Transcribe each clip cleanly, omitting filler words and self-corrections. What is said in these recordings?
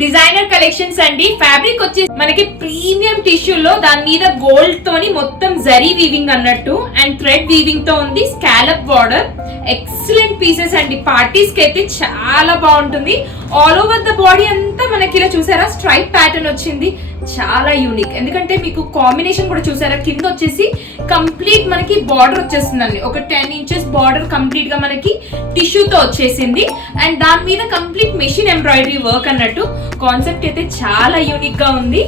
Designer collections అండి. Fabric వచ్చి మనకి ప్రీమియం టిష్యూలో దాని మీద గోల్డ్ తోని మొత్తం జరీ వీవింగ్ అన్నట్టు అండ్ థ్రెడ్ వీవింగ్ తో ఉంది. స్కాలప్ బార్డర్, ఎక్సలెంట్ పీసెస్ అండి. పార్టీస్ కి అయితే చాలా బాగుంటుంది. ఆల్ ఓవర్ ద బాడీ అంతా మనకి ఇలా చూసారా స్ట్రైప్ ప్యాటర్న్ వచ్చింది, చాలా యూనిక్. ఎందుకంటే మీకు కాంబినేషన్ కూడా చూసారా, కింద వచ్చేసి కంప్లీట్ మనకి బార్డర్ వచ్చేస్తుందండి. ఒక 10 ఇంచెస్ బార్డర్ కంప్లీట్ గా మనకి టిష్యూతో వచ్చేసింది అండ్ దాని మీద కంప్లీట్ మెషిన్ ఎంబ్రాయిడరీ వర్క్ అన్నట్టు. కాన్సెప్ట్ అయితే చాలా యూనిక్ గా ఉంది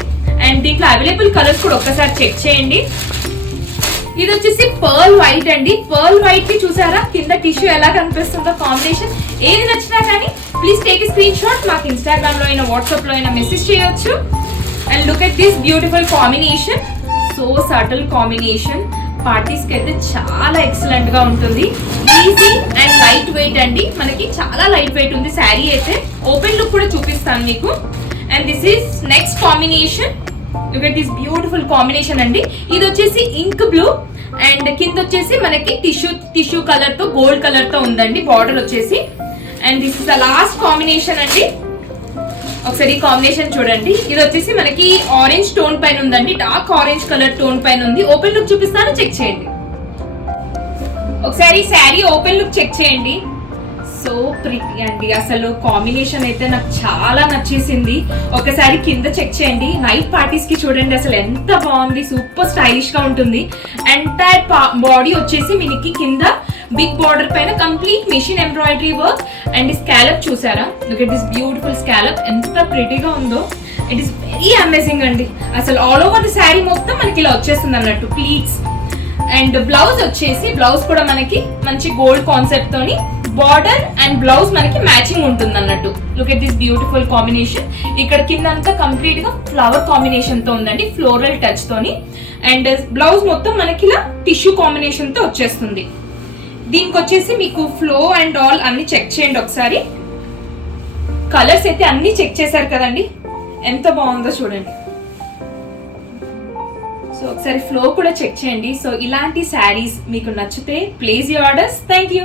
అండ్ దీంట్లో అవైలబుల్ కలర్స్ కూడా ఒక్కసారి చెక్ చేయండి. ఇది వచ్చేసి పర్ల్ వైట్ అండి. పర్ల్ వైట్ ని చూసారా, కింద టిష్యూ ఎలా కనిపిస్తుందో కాంబినేషన్. ఏది నచ్చినా కానీ please take a screen shot. మాకు ఇన్స్టాగ్రామ్ లో అయినా వాట్సాప్ లో అయినా మెసేజ్ చేయొచ్చు. And look at this beautiful combination, so subtle combination. Parties కి అయితే చాలా ఎక్సలెంట్ గా ఉంటుంది. ఈజీ అండ్ లైట్ వెయిట్ అండి, మనకి చాలా లైట్ వెయిట్ ఉంది శారీ అయితే. ఓపెన్ లుక్ కూడా చూపిస్తాను మీకు. And this is next combination. Look at this beautiful combination అండి. ఇది వచ్చేసి ఇంక్ బ్లూ అండ్ కింద వచ్చేసి మనకి టిష్యూ కలర్ తో గోల్డ్ కలర్ తో ఉందండి బార్డర్ వచ్చేసి. And this is the last combination అండి. ఒకసారి ఈ కాంబినేషన్ చూడండి. ఇది వచ్చేసి మనకి ఆరెంజ్ టోన్ పైన ఉందండి, డార్క్ ఆరెంజ్ కలర్ టోన్ పైన ఉంది. ఓపెన్ లుక్ చూపిస్తాను, చెక్ చేయండి. ఒకసారి శారీ ఓపెన్ లుక్ చెక్ చేయండి. సో ప్రిటీ అండి, అసలు కాంబినేషన్ అయితే నాకు చాలా నచ్చేసింది. ఒకసారి కింద చెక్ చేయండి. నైట్ పార్టీస్ కి చూడండి అసలు ఎంత బాగుంది, సూపర్ స్టైలిష్ గా ఉంటుంది. ఎంటైర్ బాడీ వచ్చేసి మీకు కింద బిగ్ బార్డర్ పైన complete machine embroidery work and scallop చూసారా. Look at this beautiful scallop, ఎంత ప్రిటీగా ఉందో. ఇట్ ఈస్ వెరీ అమేజింగ్ అండి. అసలు ఆల్ ఓవర్ ద శారీ మొత్తం మనకి ఇలా వచ్చేస్తుంది అన్నట్టు ప్లీట్స్. అండ్ బ్లౌజ్ వచ్చేసి, బ్లౌజ్ కూడా మనకి మంచి గోల్డ్ కాన్సెప్ట్ తోని బార్డర్ అండ్ బ్లౌజ్ మనకి మ్యాచింగ్ ఉంటుంది అన్నట్టు. Look at this beautiful combination. ఇక్కడ కింద అంతా కంప్లీట్ గా ఫ్లవర్ కాంబినేషన్ తో ఉందండి, ఫ్లోరల్ టచ్ తోని. అండ్ బ్లౌజ్ మొత్తం మనకి ఇలా టిష్యూ కాంబినేషన్ తో వచ్చేస్తుంది. దీనికి వచ్చేసి మీకు ఫ్లో అండ్ ఆల్ అన్ని చెక్ చేయండి ఒకసారి. కలర్స్ అయితే అన్ని చెక్ చేశారు కదండి, ఎంత బాగుందో చూడండి. సో ఒకసారి ఫ్లో కూడా చెక్ చేయండి. సో ఇలాంటి శారీస్ మీకు నచ్చితే place your orders. Thank you.